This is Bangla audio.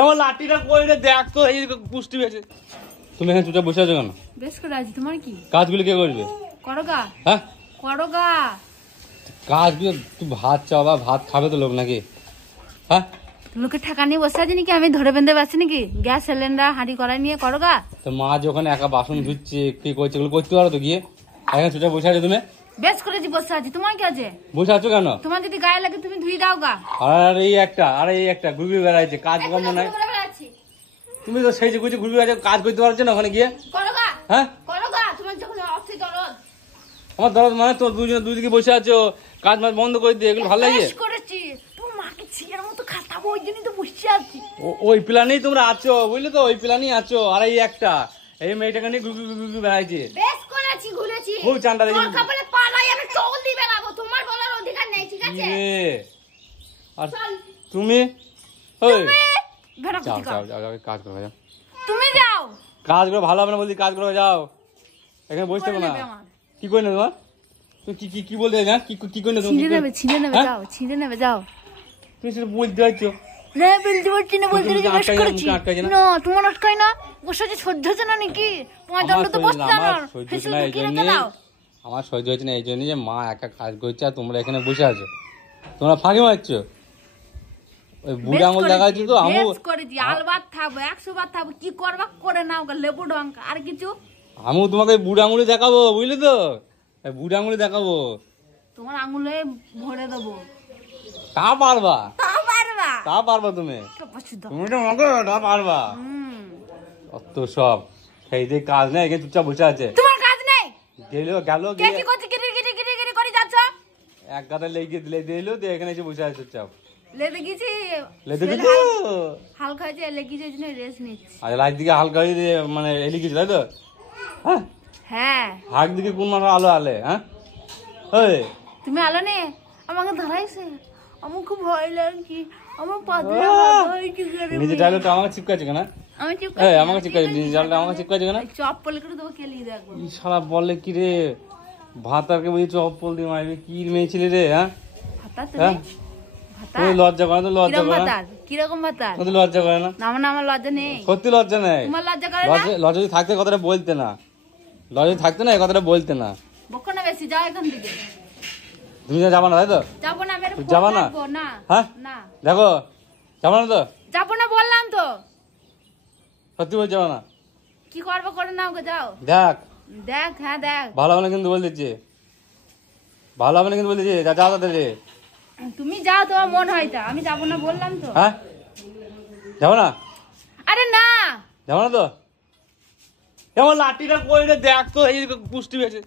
এমন লাঠিটা কই রে, দেখ তো এই পুষ্টি পেয়েছে। তুমি এখানে চুপচাপ বসে আছো কেন? বেশ করে আছি, তোমার কি? কাজগুলো কে করবে? করোগা। হ্যাঁ করোগা। কাজগুলো তুই ভাত চাওয়া, ভাত খাবে তো লোক নাকি? হ্যাঁ লোকে ঠেকা নিয়ে বসে আছে নাকি? আমি ধরে বেঁধে পাচ্ছি নাকি? গ্যাস সিলিন্ডার হাঁড়ি কড়াই নিয়ে করোগা। তো মা যখন একা বাসন ধুচ্ছে, কি করছে, এগুলো করতে পারো তো গিয়ে? এখানে চুপচাপ বসে আছো তুমি? বেশ করেছি, বসে আছি। তোমার কি আছে? বসে আছো কেন? তোমার যদি গায়ে লাগে তুমি ধুই দাও গা। আর এই একটা ঘুরঘুরি বেড়াইছে, কাজ কর্ম নাই। তুমি তো সেই যে ঘুরঘুরি বেড়াইছো, কাজ করতে পারছো না ওখানে গিয়ে? করোগা। হ্যাঁ করোগা, তোমার যখন অর্থে দরদ। আমার দরদ মানে তো দুদিকে বসে আছো, কাজ মাছ বন্ধ করে দিয়ে, এগুলো ভালো লাগে? বেশ করেছি, তোমার মাকে ছিয়ার মতো খাতাবো, ওই জন্যই তো বসে আছি। ওই প্ল্যানেই তোমরা আছো, বুঝলে তো? ওই প্ল্যানেই আছো। আর এই একটা এই মেয়েটাকে নিয়ে ঘুরঘুরি বেড়াইছে। বেশ করেছি, ঘুরেছি। খুব চান্ডা দেখি। তোর কপালে পালাই, আমি চল দিয়ে বেরাবো, তোমার বলার অধিকার নেই, ঠিক আছে? আর চল। তুমি ওই ভেড়া যাও কুতিকা। যাও যাও যাও, কাজ করো যাও। তুমি যাও। কাজগুলো ভালো হবে না বলছি, কাজ করো যাও। এখানে বসে থাকো না। করে নেবে আমার। কি করে নেবে তোমার? তুমি কি কি বলতে না? কি করে নেবে? ছিঁড়ে নেবে, ছিঁড়ে নেবে, যাও, ছিঁড়ে নেবে, যাও। তুমি সেটা বলতে পারছো? না, বলতে পারছি না, বলতে তুমি পারছি, বেশ আটকাই না, করেছি। মুখে আটকাই না? না, তোমার আটকাই না। বসে আছে, সহ্য হচ্ছে না নাকি? তোমার দণ্ড তো বসতে জানো। আমার সহ্য হচ্ছে না এই কি রেখে জন্যে, দাও। আমার সহ্য হচ্ছে না এই জন্যে যে মা একা কাজ করছে আর তোমরা এখানে বসে আছো। তোমরা ফাঁকি মারছো। ওই বুড়ো আঙুল দেখাচ্ছি তো আমি। বেশ করেছি, আলবাত থাকবো, 100 বার থাকবো। কি করবা করে নাও গা, লেবু ডঙ্কা। আর কিছু? আমিও তোমাকে বুড়ো আঙুলি দেখাবো, বুঝলে তো? বুড়ো আঙুলি দেখাবো। তোমার আঙুলে ভরে দেবো। তা পারবা, তা পারবা? তা পারবা তুমি। প্রসিদ্ধ। তুমি তো আমাকে তা পারবা। অত সব সেই যে কাজ নেই, এখানে চুপচাপ বসে আছে। তোমার কাজ নেই? গেল কে কি করছে? গিরি গিরি গিরি গিরি করে যাচ্ছ? এক গাদা লেগে দিলে দিলো দিয়ে এখানে এসে বসে আছে চুপচাপ। লেদে গেছি। লেগে দিছো? হালকা হয়েছে, লেগেছে, এই জন্য রেস্ট নিচ্ছি। আর লাইট দিকে হালকা হয়ে দিয়ে মানে এলি কিছু তাই তো? হ্যাঁ হ্যাঁ। হাক দিকে কোন মানে আলো আলে? হ্যাঁ ওই তুমি আলো নে, আমাকে ধরাইছে। আমার খুব ভয় লাগছে। আমার পাতলা নিজে ডায়লগটা আমাকে চিপকাছে কেন? আমি চুপ এই আমাকে চিপকাছে, নিজে ডায়লগটা আমাকে চিপকাছে কেন? চপ্পল করে দেবো, খেলিয়ে দেখবো। ই শালা বলে কি রে, ভাতারকে বুঝি চপ্পল দিয়ে মারবে? কি মেয়ে ছেলে রে? হ্যাঁ ভাতা হ্যাঁ ভাতা তুমি লজ্জা করে না? লজ্জা কিরকম করে না? ভাতার? কিরকম ভাতার? তোমাদের লজ্জা করে না? আমার লজ্জা নেই। সত্যি লজ্জা নেই? তোমার লজ্জা করে না? লজ্জা যদি থাকতে কথাটা বলতে না, লজ্জা যদি থাকতে না এই কথাটা বলতে না। বকো না বেশি, যাও এখান থেকে। তুমি যাবা না তাই তো? যাবো না, মেরে যাবা না? না হ্যাঁ না দেখো যাবা না তো? যাবো না বললাম তো। সত্যি বলছি যাবা না? কি করবো করে নাও গো, যাও। দেখ দেখ, হ্যাঁ দেখ। ভালো হবে না কিন্তু বলে দিচ্ছি, ভালো হবে না কিন্তু বলে দিচ্ছি। যা যা তাড়াতাড়ি। তুমি যাও, তোমার মন হয় তা। আমি যাবো না বললাম তো। হ্যাঁ যাবো না? আরে না। যাবো না তো? এমন লাঠিটা কই রে, দেখ তো এই পুষ্টি পেয়েছে।